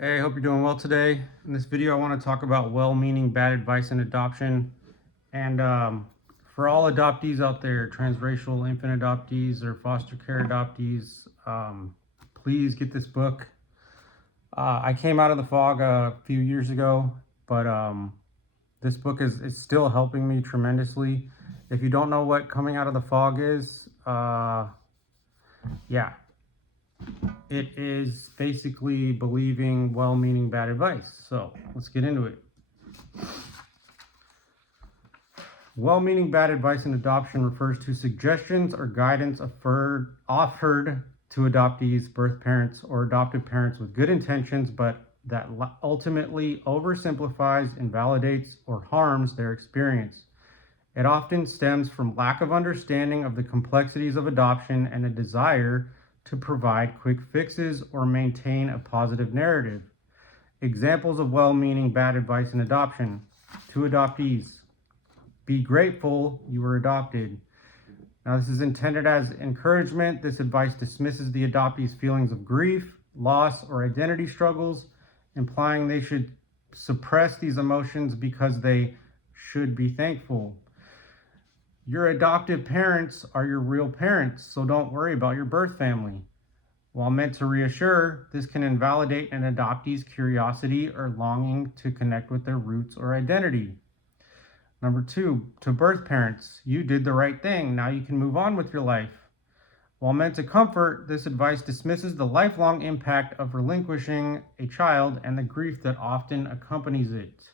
Hey, I hope you're doing well today. In this video, I want to talk about well-meaning bad advice in adoption. And for all adoptees out there, transracial infant adoptees or foster care adoptees, please get this book. I came out of the fog a few years ago, but this book is still helping me tremendously. If you don't know what coming out of the fog is, yeah, it is basically believing well-meaning bad advice. So let's get into it. Well-meaning bad advice in adoption refers to suggestions or guidance offered to adoptees, birth parents, or adoptive parents with good intentions, but that ultimately oversimplifies, invalidates, or harms their experience. It often stems from lack of understanding of the complexities of adoption and a desire to provide quick fixes or maintain a positive narrative. Examples of well-meaning bad advice in adoption. To adoptees: be grateful you were adopted. Now, this is intended as encouragement. This advice dismisses the adoptee's feelings of grief, loss, or identity struggles, implying they should suppress these emotions because they should be thankful. Your adoptive parents are your real parents, so don't worry about your birth family. While meant to reassure, this can invalidate an adoptee's curiosity or longing to connect with their roots or identity. Number 2, to birth parents: you did the right thing. Now you can move on with your life. While meant to comfort, this advice dismisses the lifelong impact of relinquishing a child and the grief that often accompanies it.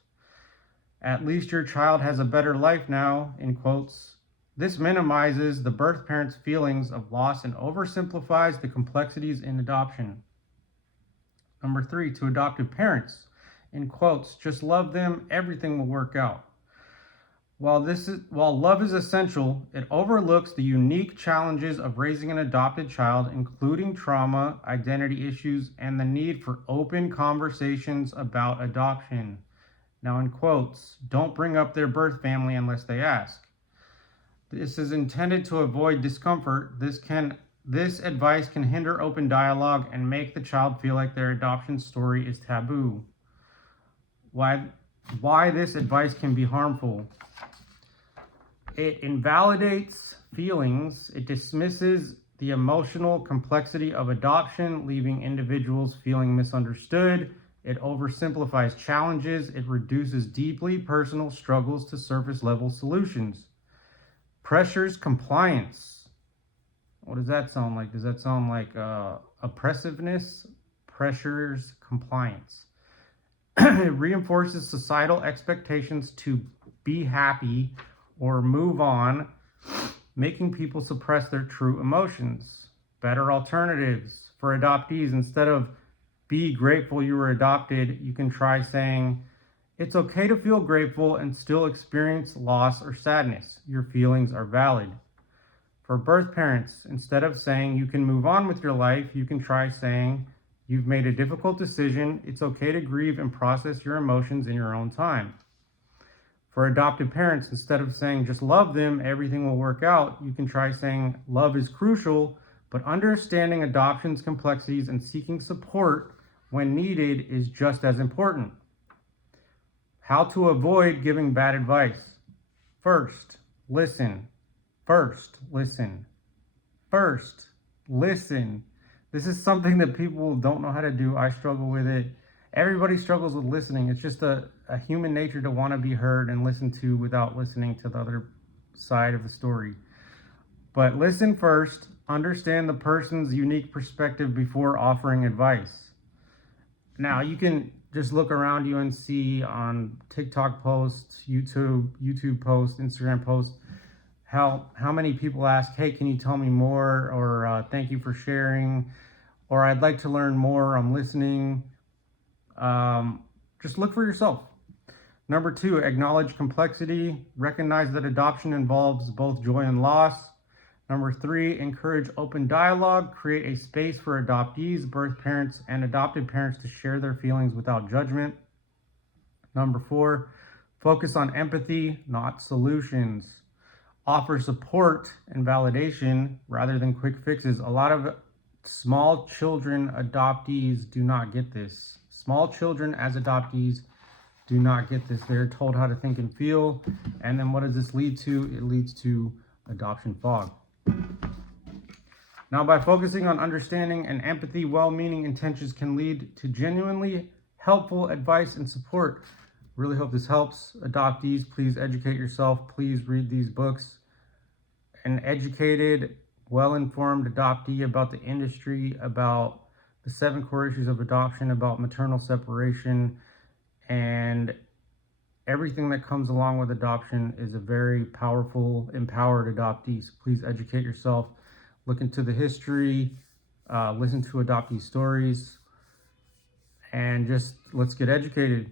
At least your child has a better life now, in quotes. This minimizes the birth parent's feelings of loss and oversimplifies the complexities in adoption. Number 3, to adoptive parents, in quotes, just love them, everything will work out. While love is essential, it overlooks the unique challenges of raising an adopted child, including trauma, identity issues, and the need for open conversations about adoption. Now, in quotes, don't bring up their birth family unless they ask. This is intended to avoid discomfort. This advice can hinder open dialogue and make the child feel like their adoption story is taboo. Why this advice can be harmful. It invalidates feelings. It dismisses the emotional complexity of adoption, leaving individuals feeling misunderstood. It oversimplifies challenges. It reduces deeply personal struggles to surface level solutions. Pressures compliance. What does that sound like? Does that sound like oppressiveness? Pressures compliance. It reinforces societal expectations to be happy or move on, making people suppress their true emotions. Better alternatives for adoptees: instead of be grateful you were adopted, you can try saying, it's okay to feel grateful and still experience loss or sadness. Your feelings are valid. For birth parents, instead of saying you can move on with your life, you can try saying, you've made a difficult decision. It's okay to grieve and process your emotions in your own time. For adoptive parents, instead of saying just love them, everything will work out, you can try saying love is crucial, but understanding adoption's complexities and seeking support when needed is just as important. How to avoid giving bad advice. First, listen. First, listen. First, listen. This is something that people don't know how to do. I struggle with it. Everybody struggles with listening. It's just a human nature to want to be heard and listened to without listening to the other side of the story. But listen first. Understand the person's unique perspective before offering advice. Now, you can just look around you and see on TikTok posts, YouTube posts, Instagram posts, how many people ask, hey, can you tell me more? Or thank you for sharing. Or I'd like to learn more. I'm listening. Just look for yourself. Number 2, acknowledge complexity. Recognize that adoption involves both joy and loss. Number 3, encourage open dialogue. Create a space for adoptees, birth parents, and adopted parents to share their feelings without judgment. Number 4, focus on empathy, not solutions. Offer support and validation rather than quick fixes. A lot of small children adoptees do not get this. Small children as adoptees do not get this. They're told how to think and feel. And then what does this lead to? It leads to adoption fog. Now, by focusing on understanding and empathy, well-meaning intentions can lead to genuinely helpful advice and support. Really hope this helps. Adoptees, please educate yourself. Please read these books. An educated, well-informed adoptee about the industry, about the 7 core issues of adoption, about maternal separation, and everything that comes along with adoption is a very powerful, empowered adoptee. So please educate yourself. Look into the history, listen to adoptee stories, and just let's get educated.